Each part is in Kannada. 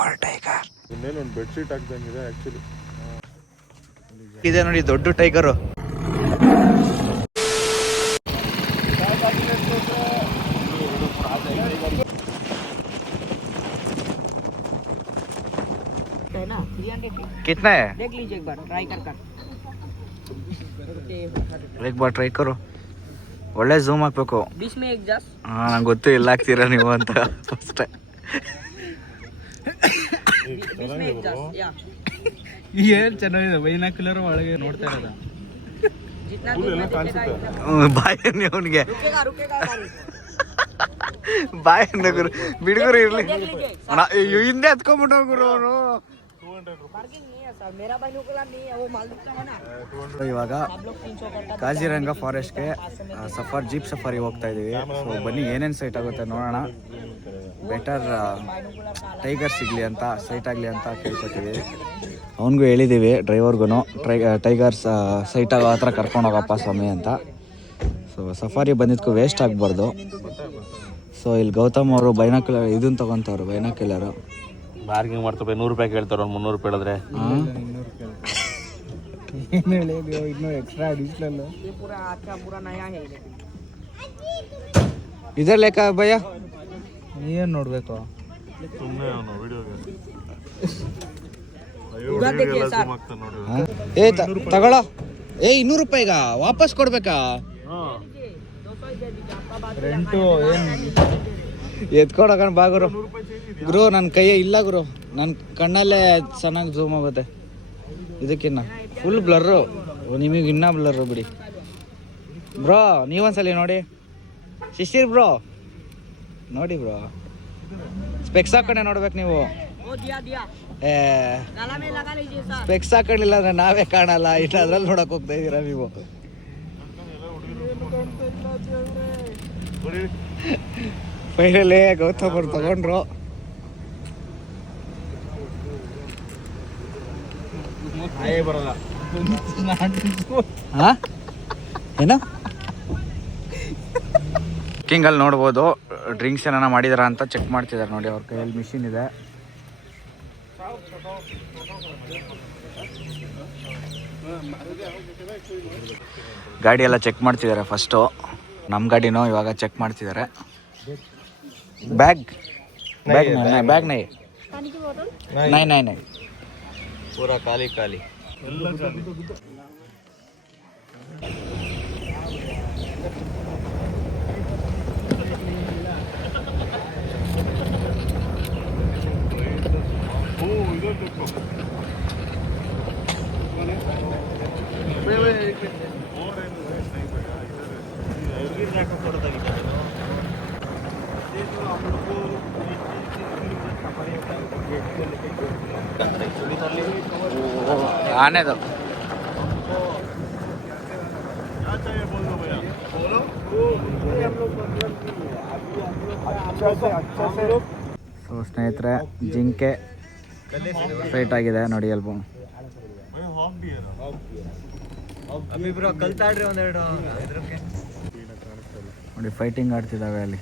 For tiger. ಇನ್ನೇನು ಒಂದು ಬೆಡ್ಶೀಟ್ ಹಾಕ್ದಂಗಿದೆ ಆ್ಯಕ್ಚುಲಿ. ಇದೆ ನೋಡಿ ದೊಡ್ಡ ಟೈಗರು. कितना है? देख लीजिए एक बार ट्राई कर एक बार ट्राई करो. ಒಳ್ಳೆ ಝೂಮ್ ಹಾಕ್ಬೇಕು. बीच में एक जस्ट ಹಾಂ ನಂಗೆ ಗೊತ್ತು ಎಲ್ಲ ಹಾಕ್ತೀರಾ ನೀವು ಅಂತ ಫಸ್ಟ್. बीच में एक जस्ट या ಏನು ಚೆನ್ನಾಗಿದೆ ಬೈನಾಕ್ಯುಲರ್ ಒಳಗೆ ನೋಡ್ತಾ ಇರೋದ. जितना दूर में दिखेगा ಬಾಯನ್ನೇ ಅವನಿಗೆ रुकेगा रुकेगा ಬಾಯನ್ನ ಗುರು ಬಿಡುಗರು ಇರ್ಲಿ. देख लीजिए ಹಿಂದೆ ಹತ್ಕೊಂಡ್ಬಿಟ್ಟು ಗುರು ಅವನು. पार्किंग नहीं है सर, मेरा बाइनोकुलर नहीं है, वो मालूम का है ना. ಇವಾಗ आप लोग 300 करता ಕಾಜಿರಂಗ ಫಾರೆಸ್ಟ್ಗೆ ಸಫಾರ್ ಜೀಪ್ ಸಫಾರಿ ಹೋಗ್ತಾ ಇದೀವಿ. ಸೊ ಬನ್ನಿ ಏನೇನು ಸೈಟ್ ಆಗುತ್ತೆ ನೋಡೋಣ. ಬೆಟರ್ ಟೈಗರ್ ಸಿಗಲಿ ಅಂತ ಸೈಟ್ ಆಗಲಿ ಅಂತ ಕೇಳ್ಕೊತೀವಿ. ಅವನಿಗೂ ಹೇಳಿದ್ದೀವಿ ಡ್ರೈವರ್ಗೂ ಟೈಗರ್ಸ್ ಸೈಟ್ ಆಗೋ ಹತ್ರ ಕರ್ಕೊಂಡು ಹೋಗಪ್ಪ ಸ್ವಾಮಿ ಅಂತ. ಸೊ ಸಫಾರಿ ಬಂದಿದ್ದಕ್ಕೂ ವೇಸ್ಟ್ ಆಗಬಾರ್ದು. ಸೊ ಇಲ್ಲಿ ಗೌತಮ್ ಅವರು ಬೈನಾಕ್ಯುಲರ್ ಇದನ್ನು ತೊಗೊತವ್ರು ಬೈನಾಕ್ಯುಲರು. ಬಾರ್ಗಿಂಗ್ ಮಾಡ್ತಾರೆ. 100 ರೂಪಾಯಿ ಕೇಳ್ತಾರೆ, ಒಂದು 300 ರೂಪಾಯಿ ಹೇಳಿದ್ರೆ ಏನು ಹೇಳಿ ಇನ್ನೂ ಎಕ್ಸ್ಟ್ರಾ ಅಡಿಷನಲ್. ये पूरा अच्छा पूरा नया है ये. ಇದರ ಲೆಕ್ಕ ಭಯ್ಯ ನೀವೇನು ನೋಡಬೇಕು. ಸುಮ್ಮನೆ ಅವನು ವಿಡಿಯೋಗೆ उधर देखिए सर, ಏ ತಗೊಳ್ಳೋ. 200 ರೂಪಾಯಿಗ ವಾಪಸ್ ಕೊಡ್ಬೇಕಾ? 200 दे दीजिए आपका बात. ರೆಂಟು ಏನು ಎತ್ಕೊಡಕಣ ಬಾ ಗುರು. ಗುರು ನನ್ನ ಕೈಯೇ ಇಲ್ಲ ಗುರು, ನನ್ನ ಕಣ್ಣಲ್ಲೇ ಚೆನ್ನಾಗಿ ಝೂಮ್ ಆಗುತ್ತೆ. ಇದಕ್ಕಿನ್ನ ಫುಲ್ ಬ್ಲರ್ರು, ನಿಮಗೆ ಇನ್ನೂ ಬ್ಲರ್ರು ಬಿಡಿ. ಬ್ರೋ ನೀವೊಂದ್ಸಲಿ ನೋಡಿ. ಶಿಶಿರ್ ಬ್ರೋ ನೋಡಿ ಬ್ರೋ, ಸ್ಪೆಕ್ಸ್ ಹಾಕೊಂಡೆ ನೋಡ್ಬೇಕು ನೀವು. वो दिया दिया ಏ गला में लगा लीजिए सर. ಸ್ಪೆಕ್ಸ್ ಹಾಕೊಂಡಿಲ್ಲ ಅಂದ್ರೆ ನಾವೇ ಕಾಣಲ್ಲ. ಇನ್ನು ಅದ್ರಲ್ಲಿ ನೋಡಕ್ ಹೋಗ್ತಾ ಇದ್ದೀರಾ ನೀವು. ಫೈನಲಿ ಗೌತಮ್ ಅವ್ರು ತಗೊಂಡ್ರು. ಬರಲ್ಲ. ಹಾ ಏನ ಕಿಂಗಲ್ಲಿ ನೋಡ್ಬೋದು ಡ್ರಿಂಕ್ಸ್ ಏನಾರ ಮಾಡಿದಾರ ಅಂತ ಚೆಕ್ ಮಾಡ್ತಿದ್ದಾರೆ ನೋಡಿ. ಅವ್ರ ಕೈಯಲ್ಲಿ ಮಿಷಿನ್ ಇದೆ. ಗಾಡಿ ಎಲ್ಲ ಚೆಕ್ ಮಾಡ್ತಿದ್ದಾರೆ ಫಸ್ಟು. ನಮ್ಮ ಗಾಡಿನೂ ಇವಾಗ ಚೆಕ್ ಮಾಡ್ತಿದ್ದಾರೆ. ಬ್ಯಾಗ್ ಬ್ಯಾಗ್ ಬ್ಯಾಗ್ ನೈ ನೈ ನೈ ನೈ ಪೂರಾ ಖಾಲಿ ಖಾಲಿ. आने दो. ಸೊ ಸ್ನೇಹಿತರೆ ಜಿಂಕೆ ಫೈಟ್ ಆಗಿದೆ ನೋಡಿ. ಅಲ್ಬ ನೋಡಿ ಫೈಟಿಂಗ್ ಆಡ್ತಿದ್ದಾವೆ ಅಲ್ಲಿ.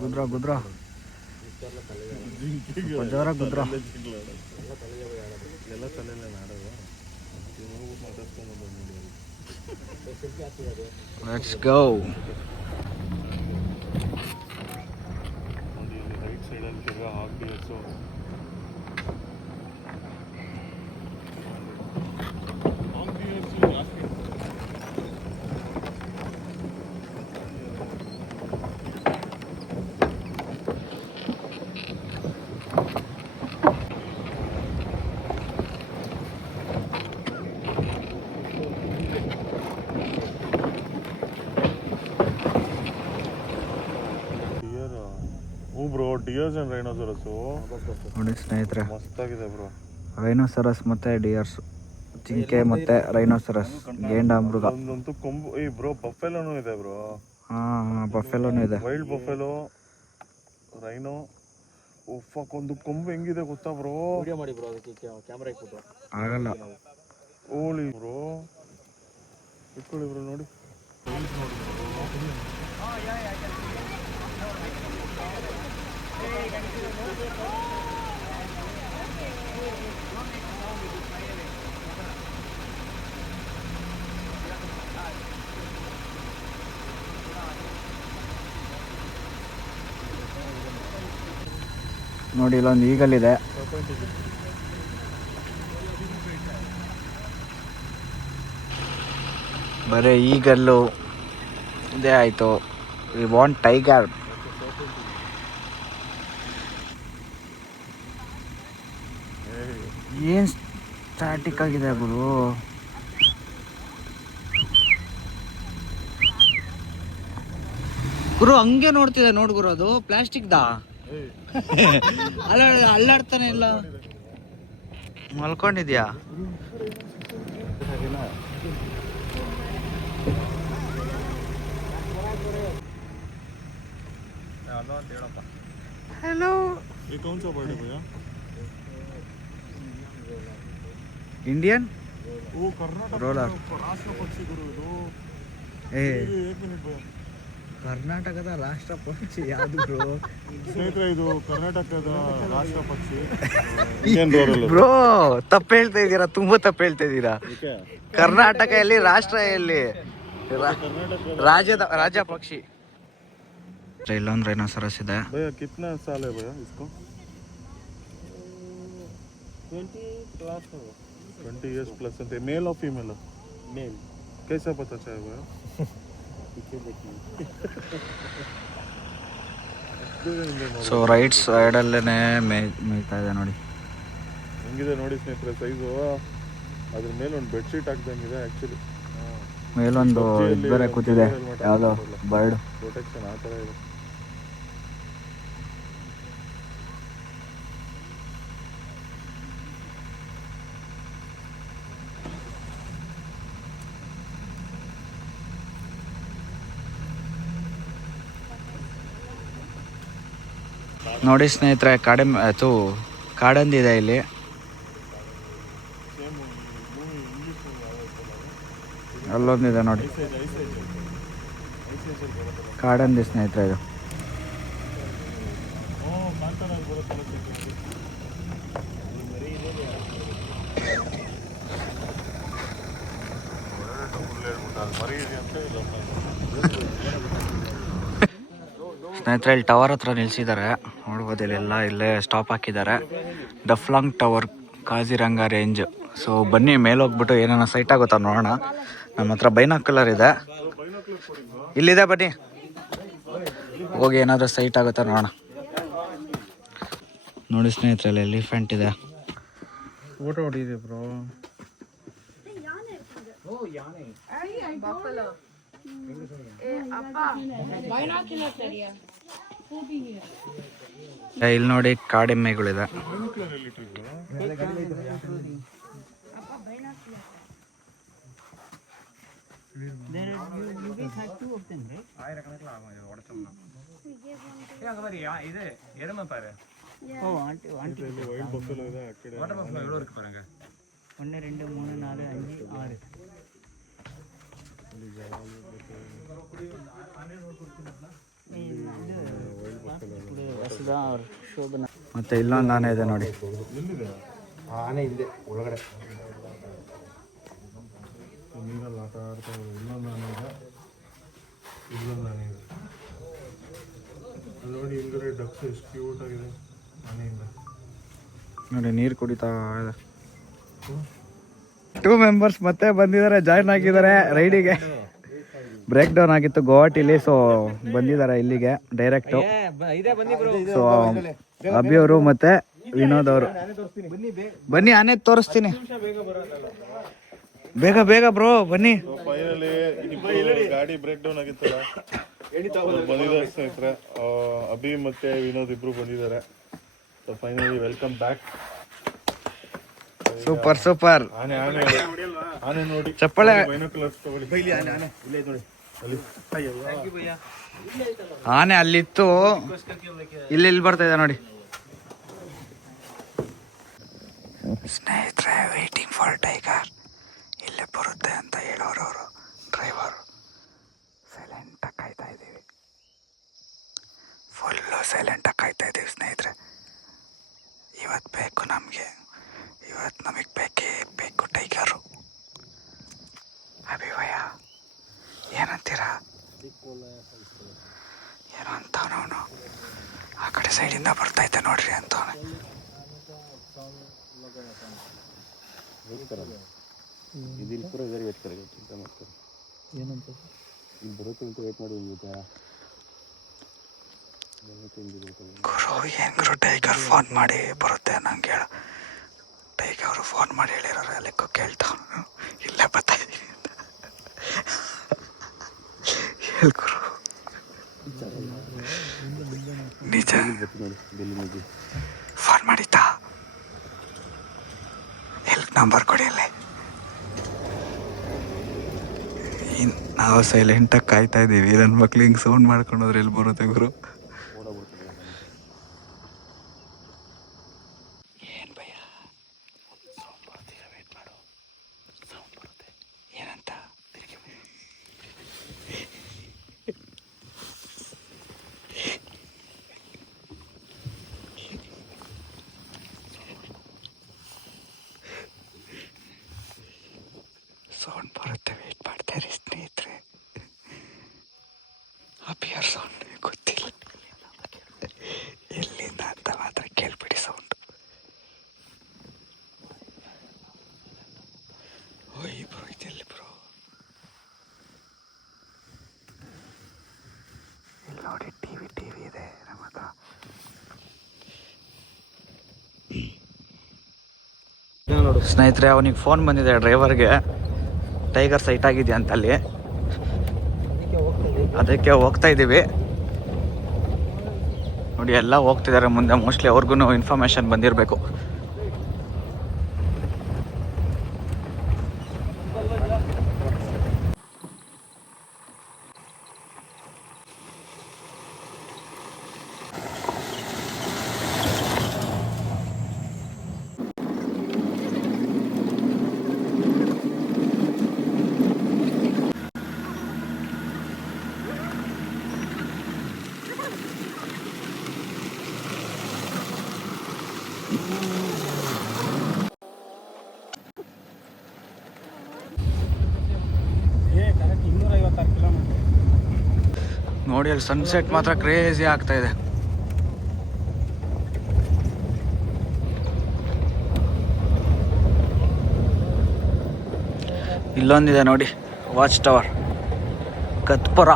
ಗುದ್ರ ಗುದ್ರ ಜೋರ ಗುದ್ರ. Let's go. ರೈಟ್ ಸೈಡಲ್ಲಿ ತಿರ್ಗಾ ಹಾಕ್ಬಿಟ್ಟು ಬ್ರೋ ಡಿಯರ್ಸ್ ಅಂಡ್ ರೈನೋಸರಸ್ ನೋಡಿ ಸ್ನೇಹಿತರೆ, ಮಸ್ತಾಗಿದೆ ಬ್ರೋ. ರೈನೋಸರಸ್ ಮತ್ತೆ ಡಿಯರ್ಸ್, ಜಿಂಕೆ ಮತ್ತೆ ರೈನೋಸರಸ್, ಗೇಂಡಾಮೃಗ. ಒಂದಂತೂ ಕೊಂಬು. ಈ ಬ್ರೋ ಬಫೆಲೋನು ಇದೆ ಬ್ರೋ. ಹಾಂ ಬಫೆಲೋನು ಇದೆ. Wild buffalo, rhino. ಉಫಕ್ ಒಂದು ಕೊಂಬು ಹೆಂಗಿದೆ ಗೊತ್ತಾ ಬ್ರೋ? ವಿಡಿಯೋ ಮಾಡಿ ಬ್ರೋ, ಅದಕ್ಕೆ ಕ್ಯಾಮ್ರಾ ಇಟ್ಬಿಟ್ಟು ಆಗಲ್ಲ. ಓಲಿ ಬ್ರೋ, ಇಟ್ಕೊಳ್ಳಿ ಬ್ರೋ ನೋಡಿ. ನೋಡಿ ಇಲ್ಲೊಂದು ಈಗಲ್ ಇದೆ. ಬರೀ ಈಗಲ್ಲು ಇದೇ ಆಯಿತು. We want tiger. ಏನು ಸ್ಟಾಟಿಕ್ ಆಗಿದೆ ಗುರು. ಗುರು ಹಂಗೆ ನೋಡ್ತಿದೆ ನೋಡ್ ಗುರು, ಅದು ಪ್ಲಾಸ್ಟಿಕ್ದಾ. ಅಲ್ಲಾಡ್ತಾನೆ ಇಲ್ಲ. ಮಲ್ಕೊಂಡಿದ್ಯಾ? हेलो, ये कौन सा बर्ड है भैया? इंडियन वो कर्नाटक रोलर. राष्ट्र पक्षी गुरु ಇದು. ಏ एक मिनट भैया. ಕರ್ನಾಟಕದ ರಾಷ್ಟ್ರ ಪಕ್ಷಿ ಯಾವುದು ಬ್ರೋ? ಸ್ನೇಹಿತರೆ, ಇದು ಕರ್ನಾಟಕದ ರಾಷ್ಟ್ರ ಪಕ್ಷಿ. Indian roller. ಬ್ರೋ ತಪ್ಪು ಹೇಳ್ತಾ ಇದ್ದೀರಾ, ತುಂಬಾ ತಪ್ಪು ಹೇಳ್ತಾ ಇದ್ದೀರಾ. ಕರ್ನಾಟಕ ಎಲ್ಲಿ, ರಾಷ್ಟ್ರ ಎಲ್ಲಿ? ರಾಜ್ಯ ಪಕ್ಷಿ. ಇಲ್ಲೊಂದು ರೈನೋಸರಸ್ ಇದೆ. भैया कितना साल है भैया इसको? 20 years plus अंते. मेल और फीमेल? मेल. कैसा पता चला भैया? ಸೊ ರೈಟ್ ಸೈಡಲ್ಲೇ ಮೇಯ್ತಾ ಇದೆ ನೋಡಿ. ಹೆಂಗಿದೆ ನೋಡಿ ಸ್ನೇಹಿತರೆ ಸೈಜು. ಅದ್ರ ಮೇಲೆ ಒಂದು ಬೆಡ್ಶೀಟ್ ಹಾಕ್ದಂಗಿದೆ ಆ್ಯಕ್ಚುಲಿ. ಮೇಲೊಂದು ಬೇರೆ ಕೂತಿದೆ, ಯಾವುದೋ ಬರ್ಡ್. ಪ್ರೊಟೆಕ್ಷನ್ ಆ ಥರ ಇದೆ. ನೋಡಿ ಸ್ನೇಹಿತರೆ, ಕಾಡಂದಿದೆ ಇಲ್ಲಿ. ಅಲ್ಲೊಂದಿದೆ ನೋಡಿ, ಕಾಡಂದಿ ಸ್ನೇಹಿತರೆ ಇದು. ಸ್ನೇಹಿತರೆ ಇಲ್ಲಿ ಟವರ್ ಹತ್ರ ನಿಲ್ಸಿದ್ದಾರೆ ನೋಡ್ಬೋದು. ಇಲ್ಲೆಲ್ಲ ಇಲ್ಲೇ ಸ್ಟಾಪ್ ಹಾಕಿದ್ದಾರೆ. ಡಫ್ಲಾಂಗ್ ಟವರ್, ಕಾಜಿರಂಗ ರೇಂಜ್. ಸೊ ಬನ್ನಿ ಮೇಲೋಗ್ಬಿಟ್ಟು ಏನೇನೋ ಸೈಟ್ ಆಗುತ್ತಾ ನೋಡೋಣ. ನಮ್ಮ ಹತ್ರ ಬೈನಾಕ್ಯುಲರ್ ಇದೆ, ಇಲ್ಲಿದೆ. ಬನ್ನಿ ಹೋಗಿ ಏನಾದರೂ ಸೈಟ್ ಆಗುತ್ತಾ ನೋಡೋಣ. ನೋಡಿ ಸ್ನೇಹಿತರೆ, ಅಲ್ಲಿ ಎಲಿಫೆಂಟ್ ಇದೆ. ಫೋಟೋ ಹೊಡಿದೆ ಬ್ರೋ. ಇಲ್ಲಿ ನೋಡಿ ಕಾಡೆಮ್ಮೆಗಳಿದೆ. ஒன்று 2 3 4 5 6 ಮತ್ತೆ ಇಲ್ಲೊಂದು ಆನೆ ಇದೆ ನೋಡಿ. ಆನೆ ಇದೆ ಒಳಗಡೆ. ನೀರಲ್ಲಿ ಆಟ ಆಡ್ತಾರೆ. ಇಲ್ಲೊಂದು ಆನೆ ಇದೆ, ಇಲ್ಲೊಂದು ಆನೆ ಇದೆ. ಅಲ್ಲಿ ನೋಡಿ ಹಿಂಗಡೆ ಡಕ್ಸ್ ಎಷ್ಟು ಕ್ಯೂಟ್ ಆಗಿದೆ ಆನೆಯಿಂದ. ನೋಡಿ ನೀರು ಕುಡಿತಾ ಇದೆ. 2 ಮೆಂಬರ್ಸ್ ಮತ್ತೆ ಬಂದಿದ್ದಾರೆ, ಜಾಯ್ನ್ ಆಗಿದ್ದಾರೆ ರೈಡಿಗೆ. ಬ್ರೇಕ್ ಡೌನ್ ಆಗಿತ್ತು ಗುವಾಹಟಿಲಿ, ಸೊ ಬಂದಿದ್ದಾರೆ ಇಲ್ಲಿಗೆ ಡೈರೆಕ್ಟು. ಸೊ ಅಭಿ ಅವರು ಮತ್ತೆ ವಿನೋದ್ ಅವರು. ಬನ್ನಿ, ಆನೆ ತೋರಿಸ್ತೀನಿ. ಬೇಗ ಬೇಗ ಬ್ರೋ ಬನ್ನಿ. ಫೈನಲಿ ಗಾಡಿ ಬ್ರೇಕ್ ಡೌನ್ ಆಗಿತ್ತಲ್ಲ, ಬಂದಿದ್ದಾರೆ ಸ್ನೇಹಿತರೆ. ಅಭಿ ಮತ್ತೆ ವಿನೋದ್ ಇಬ್ರು ಬಂದಿದ್ದಾರೆ. So finally welcome back. Super super. ಆನೆ ಆನೆ ಆನೆ ನೋಡಿ, ಚಪ್ಪಳೆ. ಬೈನಾಕ್ಯುಲರ್ಸ್ ತಗೊಳ್ಳಿ. ಆನೆ ಅಲ್ಲಿತ್ತು, ಇಲ್ಲಿ ಬರ್ತಾ ಇದೆ ನೋಡಿ. ಸ್ನೇಹಿತರೆ, ವೇಟಿಂಗ್ ಫಾರ್ ಟೈಗರ್. ಇಲ್ಲೇ ಬರುತ್ತೆ ಅಂತ ಹೇಳೋರು ಅವರು ಡ್ರೈವರು. ಸೈಲೆಂಟಾಗಿ ಕಾಯ್ತಾ ಇದ್ದೀವಿ, ಫುಲ್ಲು ಸೈಲೆಂಟಾಗಿ ಕಾಯ್ತಾ ಇದ್ದೀವಿ ಸ್ನೇಹಿತರೆ. ಇವತ್ತು ಬೇಕು ನಮಗೆ, ಇವತ್ತು ನಮಗೆ ಬೇಕೇ ಬೇಕು ಟೈಗರು. ಅಭಿವಯ ಏನಂತೀರಾ? ಏನೋ ಅಂತವನು ಆ ಕಡೆ ಸೈಡಿಂದ ಬರ್ತೈತೆ ನೋಡ್ರಿ ಅಂತವನೆ. ಇಲ್ಲಿ ಪೂರ ಇದಾರೆ ವೇಟ್ ಕರೆಗೆ ಚಿಂತೆ ಮಾಡ್ತಾರೆ. ಏನಂತ ಇಲ್ಲಿ ಬರುತ್ತೆ ಅಂತ ವೇಟ್ ಮಾಡಿ ಗುರು ಏನು ಗುರು ಟೈಗರ್ ಫೋನ್ ಮಾಡಿ ಬರುತ್ತೆ ನಂಗೆ ಹೇಳು. ಟೈಗರ್ ಅವರು ಫೋನ್ ಮಾಡಿ ಹೇಳಿರೋರು ಲೆಕ್ಕ ಕೇಳ್ತಾವನು ಇಲ್ಲೇ ಬರ್ತಾಯಿದ್ದೀನಿ ಅಂತ ಹೇಳ್ಗುರು. ನಿಜ ಫೋನ್ ಮಾಡಿದ್ದ ಎಲ್ಲಿ ನಂಬರ್ ಕೊಡಿ ಅಲ್ಲೇ. ನಾವು ಸೈಲೆಂಟಾಗಿ ಕಾಯ್ತಾ ಇದ್ದೀವಿ. ನನ್ನ ಮಕ್ಳು ಹಿಂಗೆ ಸೌಂಡ್ ಮಾಡ್ಕೊಂಡೋದ್ರೆ ಎಲ್ಲಿ ಬರುತ್ತೆ ಗುರು? ಏನು ಭಯ? ಸೌಂಡ್ ಬರುತ್ತೆ, ವೇಟ್ ಮಾಡು. ಸೌಂಡ್ ಬರುತ್ತೆ ಏನಂತ ತಿರುಗಿ ಸೌಂಡ್ ಬರುತ್ತೆ, ವೇಟ್ ಮಾಡ್ತಾರೆ ಸ್ನೇಹಿತರೆ. ಅಪಿಯರ್ ಸೌಂಡ್ ಗೊತ್ತಿಲ್ಲ ಎಲ್ಲಿಂದ ಅಂತ ಮಾತ್ರ ಕೇಳ್ಬಿಡಿ ಸೌಂಡ್. ಓಯ್ ಬ್ರೋ ಇದೆಲ್ಲಿ ಬ್ರೋ? ಇಲ್ಲಿ ನೋಡಿ ಟಿವಿ ಇದೆ ನಮ್ಮ ಹತ್ರ. ಸ್ನೇಹಿತರೆ ಅವನಿಗೆ ಫೋನ್ ಬಂದಿದೆ ಡ್ರೈವರ್ಗೆ, ಟೈಗರ್ ಸೈಟ್ ಆಗಿದೆಯಾ ಅಂತ ಅಲ್ಲಿ. ಅದಕ್ಕೆ ಹೋಗ್ತಾ ಇದ್ದೀವಿ ನೋಡಿ. ಎಲ್ಲ ಹೋಗ್ತಿದ್ದಾರೆ ಮುಂದೆ. ಮೋಸ್ಟ್ಲಿ ಅವ್ರಿಗೂ ಇನ್ಫಾರ್ಮೇಶನ್ ಬಂದಿರಬೇಕು. ನೋಡಿ ಅಲ್ಲಿ ಸನ್ಸೆಟ್ ಮಾತ್ರ ಕ್ರೇಜಿ ಆಗ್ತಾ ಇದೆ. ಇಲ್ಲೊಂದಿದೆ ನೋಡಿ ವಾಚ್ ಟವರ್, ಕತ್ಪುರ.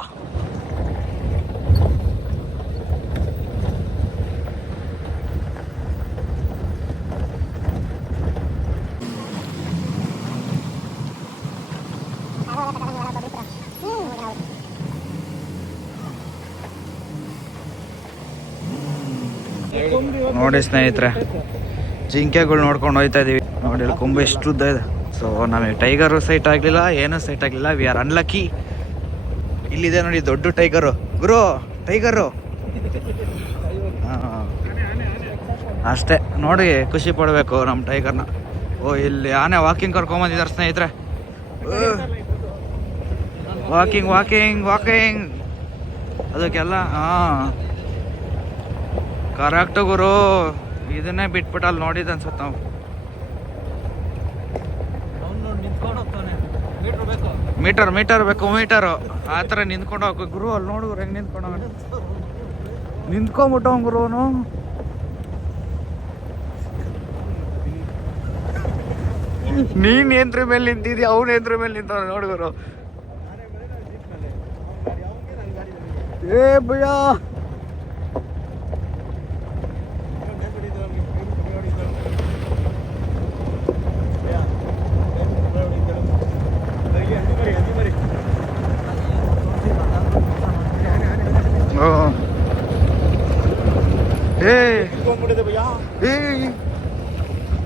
ನೋಡಿ ಸ್ನೇಹಿತರೆ, ಜಿಂಕೆಗಳು ನೋಡ್ಕೊಂಡು ಹೋಗ್ತಾ ಇದೀವಿ. ನೋಡಿ ಅಲ್ಲಿ ಕೊಂಬು ಎಷ್ಟು ಉದ್ದ ಇದೆ. ಸೊ ನಮಗೆ ಟೈಗರು ಸೈಟ್ ಆಗಲಿಲ್ಲ, ಏನೂ ಸೈಟ್ ಆಗಲಿಲ್ಲ. We are unlucky. ಇಲ್ಲಿದೆ ನೋಡಿ ದೊಡ್ಡ ಟೈಗರು ಗುರು, ಟೈಗರು. ಅಷ್ಟೇ ನೋಡಿ, ಖುಷಿ ಪಡಬೇಕು ನಮ್ಮ ಟೈಗರ್ನ. ಓ ಇಲ್ಲಿ ಆನೆ ವಾಕಿಂಗ್ ಕರ್ಕೊಂಬಂದಿದ್ದಾರೆ ಸ್ನೇಹಿತರೆ. ವಾಕಿಂಗ್ ವಾಕಿಂಗ್ ವಾಕಿಂಗ್ ಅದಕ್ಕೆಲ್ಲ. ಕರೆಕ್ಟ್ ಗುರು, ಇದನ್ನೇ ಬಿಟ್ಬಿಟ್ಟು ಅಲ್ಲಿ ನೋಡಿದ್ದು ಅನ್ಸುತ್ತೆ ನಾವು. ಮೀಟರ್ ಬೇಕು ಮೀಟರು. ಆ ಥರ ನಿಂತ್ಕೊಂಡು ಹೋಗು ಗುರು. ಅಲ್ಲಿ ನೋಡು ಹೆಂಗೆ ನಿಂತ್ಕೊಂಡ್ಬಿಟ್ಟು ಗುರು ಅವನು. ನೀನ್ ಏನ್ರ ಮೇಲೆ ನಿಂತಿದ್ಯಾ, ಅವನ ಏನ್ರ ಮೇಲೆ ನಿಂತವ ನೋಡುಗರು. ಏ ಭಯ,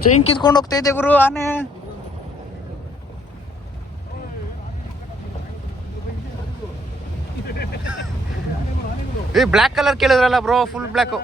ಚೈನ್ ಕಿತ್ಕೊಂಡು ಹೋಗ್ತಾ ಇದೆ ಗುರು ಆನೆ. ಬ್ಲ್ಯಾಕ್ ಕಲರ್ ಕೇಳಿದ್ರಲ್ಲ ಬ್ರೋ, ಫುಲ್ ಬ್ಲ್ಯಾಕ್.